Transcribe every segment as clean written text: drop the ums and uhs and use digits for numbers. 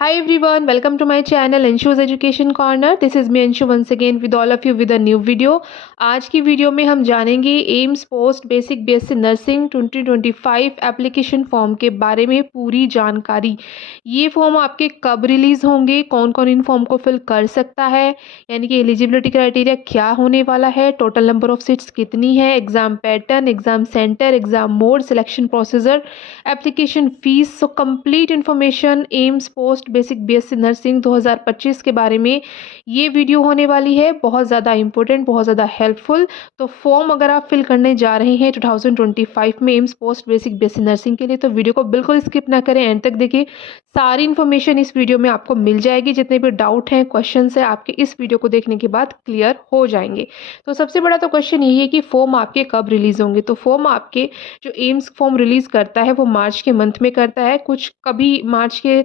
Hi everyone, welcome to my channel Anshu's Education Corner. This is me Anshu once again with all of you with a new video. आज की video में हम जानेंगे AIIMS post basic BSc nursing 2025 application form के बारे में पूरी जानकारी। ये फॉर्म आपके कब रिलीज़ होंगे, कौन कौन इन फॉर्म को फिल कर सकता है, यानी कि एलिजिबिलिटी क्राइटेरिया क्या होने वाला है, टोटल नंबर ऑफ सीट्स कितनी है, exam pattern, exam centre, exam mode, selection procedure, application fees. So complete information AIIMS post basic BSc nursing 2025 के बारे में ये वीडियो होने वाली है। बहुत ज़्यादा इंपॉर्टेंट, बहुत ज़्यादा हेल्पफुल। तो फॉर्म अगर आप फिल करने जा रहे हैं 2025 में AIIMS post basic BSc nursing के लिए, तो वीडियो को बिल्कुल स्किप ना करें, एंड तक देखिए। सारी इन्फॉर्मेशन इस वीडियो में आपको मिल जाएगी। जितने भी डाउट हैं, क्वेश्चन है, आपके इस वीडियो को देखने के बाद क्लियर हो जाएंगे। तो सबसे बड़ा तो क्वेश्चन यही है कि फॉर्म आपके कब रिलीज़ होंगे। तो फॉर्म आपके जो एम्स फॉर्म रिलीज़ करता है वो मार्च के मंथ में करता है। कुछ कभी मार्च के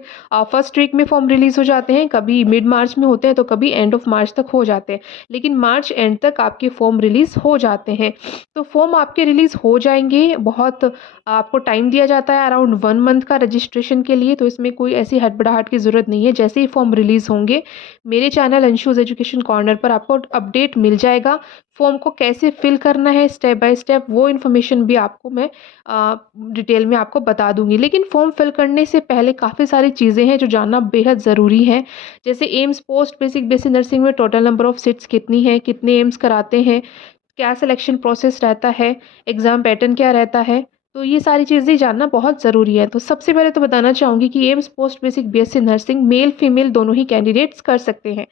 फर्स्ट वीक में फॉर्म रिलीज़ हो जाते हैं, कभी मिड मार्च में होते हैं, तो कभी एंड ऑफ मार्च तक हो जाते हैं, लेकिन मार्च एंड तक आपके फॉर्म रिलीज़ हो जाते हैं। तो फॉर्म आपके रिलीज़ हो जाएंगे। बहुत आपको टाइम दिया जाता है, अराउंड 1 मंथ का रजिस्ट्रेशन के लिए। तो इसमें कोई ऐसी हड़बड़ाहट की ज़रूरत नहीं है। जैसे ही फॉर्म रिलीज़ होंगे मेरे चैनल अंशुज़ एजुकेशन कॉर्नर पर आपको अपडेट मिल जाएगा। फॉर्म को कैसे फिल करना है स्टेप बाय स्टेप, वो इन्फॉर्मेशन भी आपको मैं डिटेल में आपको बता दूंगी। लेकिन फॉर्म फिल करने से पहले काफ़ी सारी चीज़ें हैं जो जानना बेहद ज़रूरी है। जैसे AIIMS post basic BSc nursing में टोटल नंबर ऑफ सीट्स कितनी है, कितने एम्स कराते हैं, क्या सिलेक्शन प्रोसेस रहता है, एग्ज़ाम पैटर्न क्या रहता है। तो ये सारी चीज़ें जानना बहुत ज़रूरी है। तो सबसे पहले तो बताना चाहूँगी कि AIIMS post basic BSc nursing male female दोनों ही कैंडिडेट्स कर सकते हैं।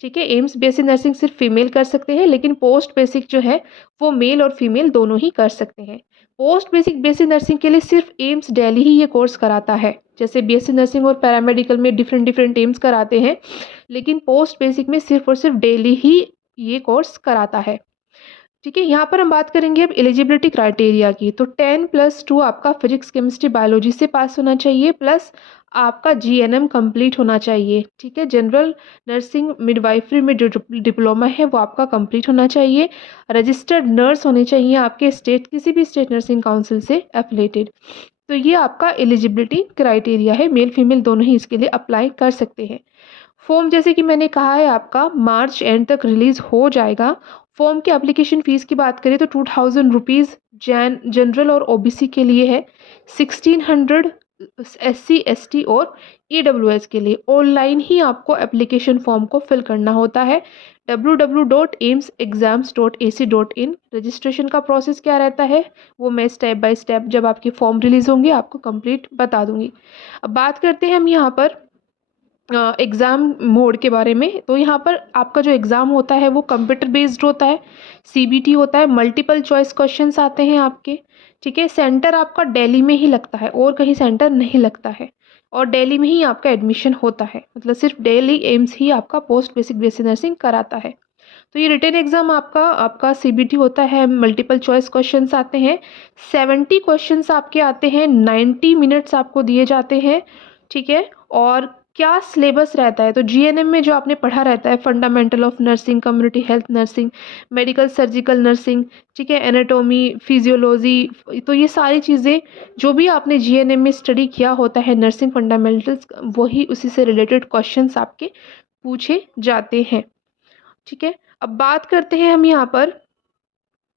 ठीक है, एम्स बीएससी नर्सिंग सिर्फ फीमेल कर सकते हैं, लेकिन पोस्ट बेसिक जो है वो मेल और फीमेल दोनों ही कर सकते हैं। पोस्ट बेसिक बीएससी नर्सिंग के लिए सिर्फ एम्स दिल्ली ही ये कोर्स कराता है। जैसे बीएससी नर्सिंग और पैरामेडिकल में डिफरेंट डिफरेंट एम्स कराते हैं, लेकिन पोस्ट बेसिक में सिर्फ और सिर्फ दिल्ली ही ये कोर्स कराता है। ठीक है, यहाँ पर हम बात करेंगे अब एलिजिबिलिटी क्राइटेरिया की। तो 10+2 आपका फिजिक्स केमिस्ट्री बायोलॉजी से पास होना चाहिए, प्लस आपका जीएनएम कंप्लीट होना चाहिए। ठीक है, जनरल नर्सिंग मिडवाइफरी में जो डिप्लोमा है वो आपका कंप्लीट होना चाहिए। रजिस्टर्ड नर्स होने चाहिए आपके स्टेट, किसी भी स्टेट नर्सिंग काउंसिल से एफिलेटेड। तो ये आपका एलिजिबिलिटी क्राइटेरिया है। मेल फीमेल दोनों ही इसके लिए अप्लाई कर सकते हैं। फॉर्म जैसे कि मैंने कहा है आपका मार्च एंड तक रिलीज़ हो जाएगा। फॉर्म की एप्लीकेशन फ़ीस की बात करें तो 2000 रुपीज़ जनरल और ओबीसी के लिए है, 1600 एससी एसटी और ईडब्ल्यूएस के लिए। ऑनलाइन ही आपको एप्लीकेशन फॉर्म को फिल करना होता है, www.aimsexams.ac.in। रजिस्ट्रेशन का प्रोसेस क्या रहता है वो मैं स्टेप बाय स्टेप जब आपकी फॉर्म रिलीज़ होंगी आपको कंप्लीट बता दूंगी। अब बात करते हैं हम यहाँ पर एग्ज़ाम मोड के बारे में। तो यहाँ पर आपका जो एग्ज़ाम होता है वो कंप्यूटर बेस्ड होता है, सीबीटी होता है, मल्टीपल चॉइस क्वेश्चंस आते हैं आपके। ठीक है, सेंटर आपका दिल्ली में ही लगता है और कहीं सेंटर नहीं लगता है, और दिल्ली में ही आपका एडमिशन होता है। मतलब सिर्फ दिल्ली एम्स ही आपका पोस्ट बेसिक बीएससी नर्सिंग कराता है। तो ये रिटन एग्ज़ाम आपका आपका सीबीटी होता है, मल्टीपल चॉइस क्वेश्चंस आते हैं, 70 क्वेश्चंस आपके आते हैं, 90 मिनट्स आपको दिए जाते हैं। ठीक है, और क्या सिलेबस रहता है तो जीएनएम में जो आपने पढ़ा रहता है, fundamental of nursing, community health nursing, medical surgical nursing, ठीक है, एनाटॉमी, फिजियोलॉजी, तो ये सारी चीज़ें जो भी आपने जीएनएम में स्टडी किया होता है नर्सिंग फंडामेंटल्स, वही उसी से रिलेटेड क्वेश्चंस आपके पूछे जाते हैं। ठीक है, अब बात करते हैं हम यहाँ पर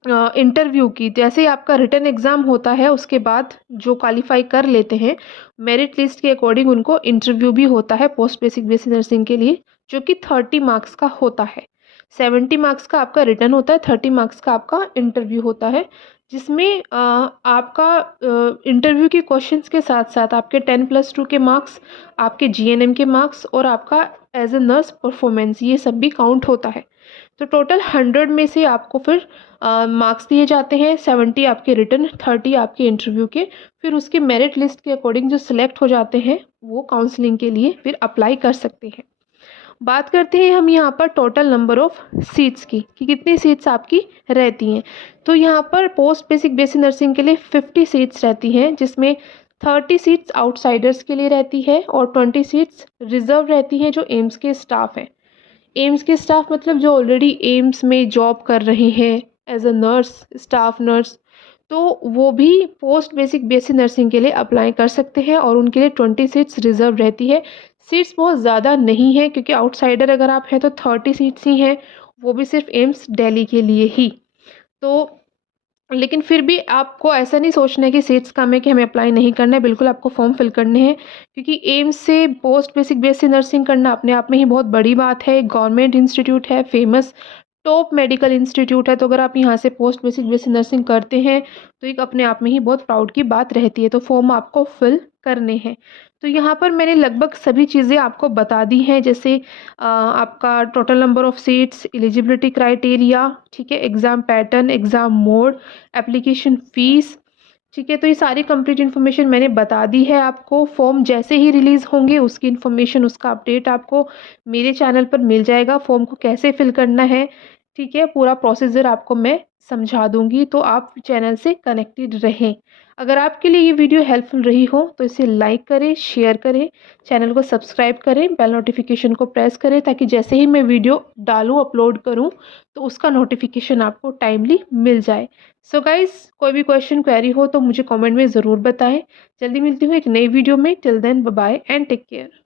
इंटरव्यू की। जैसे ही आपका रिटन एग्ज़ाम होता है उसके बाद जो क्वालिफाई कर लेते हैं मेरिट लिस्ट के अकॉर्डिंग उनको इंटरव्यू भी होता है पोस्ट बेसिक बीएससी नर्सिंग के लिए, जो कि 30 मार्क्स का होता है। 70 मार्क्स का आपका रिटन होता है, 30 मार्क्स का आपका इंटरव्यू होता है, जिसमें आपका इंटरव्यू के क्वेश्चंस के साथ साथ आपके 10+2 के मार्क्स, आपके जीएनएम के मार्क्स और आपका एज ए नर्स परफॉर्मेंस, ये सब भी काउंट होता है। तो टोटल 100 में से आपको फिर मार्क्स दिए जाते हैं, 70 आपके रिटन, 30 आपके इंटरव्यू के। फिर उसके मेरिट लिस्ट के अकॉर्डिंग जो सिलेक्ट हो जाते हैं वो काउंसलिंग के लिए फिर अप्लाई कर सकते हैं। बात करते हैं हम यहाँ पर टोटल नंबर ऑफ सीट्स की, कि कितनी सीट्स आपकी रहती हैं। तो यहाँ पर पोस्ट बेसिक बीएससी नर्सिंग के लिए 50 सीट्स रहती हैं, जिसमें 30 सीट्स आउटसाइडर्स के लिए रहती है और 20 सीट्स रिजर्व रहती हैं जो एम्स के स्टाफ हैं। एम्स के स्टाफ मतलब जो ऑलरेडी एम्स में जॉब कर रहे हैं as a nurse, staff nurse, तो वो भी पोस्ट बेसिक बीएससी नर्सिंग के लिए अप्लाई कर सकते हैं और उनके लिए 20 सीट्स रिजर्व रहती है। सीट्स बहुत ज़्यादा नहीं है क्योंकि आउटसाइडर अगर आप हैं तो 30 सीट्स ही हैं, वो भी सिर्फ एम्स दिल्ली के लिए ही। तो लेकिन फिर भी आपको ऐसा नहीं सोचना है कि सीट्स कम है कि हमें अप्लाई नहीं करना है, बिल्कुल आपको फॉर्म फिल करने हैं क्योंकि एम्स से पोस्ट बेसिक बीएससी नर्सिंग करना अपने आप में ही बहुत बड़ी बात है। गवर्नमेंट इंस्टीट्यूट है, फेमस टॉप मेडिकल इंस्टीट्यूट है, तो अगर आप यहाँ से पोस्ट बेसिक बीएससी नर्सिंग करते हैं तो एक अपने आप में ही बहुत प्राउड की बात रहती है। तो फॉर्म आपको फिल करने हैं। तो यहाँ पर मैंने लगभग सभी चीज़ें आपको बता दी हैं, जैसे आपका total number of seats, eligibility criteria, ठीक है, exam pattern, exam mode, application fees, ठीक है। तो ये सारी कंप्लीट इन्फॉर्मेशन मैंने बता दी है आपको। फॉर्म जैसे ही रिलीज़ होंगे उसकी इन्फॉर्मेशन, उसका अपडेट आपको मेरे चैनल पर मिल जाएगा। फॉर्म को कैसे फिल करना है, ठीक है, पूरा प्रोसीजर आपको मैं समझा दूँगी, तो आप चैनल से कनेक्टेड रहें। अगर आपके लिए ये वीडियो हेल्पफुल रही हो तो इसे लाइक करें, शेयर करें, चैनल को सब्सक्राइब करें, बेल नोटिफिकेशन को प्रेस करें ताकि जैसे ही मैं वीडियो डालूँ, अपलोड करूँ, तो उसका नोटिफिकेशन आपको टाइमली मिल जाए। सो गाइस, कोई भी क्वेश्चन क्वेरी हो तो मुझे कमेंट में ज़रूर बताएं। जल्दी मिलती हूँ एक नई वीडियो में। Till then bye bye and take care.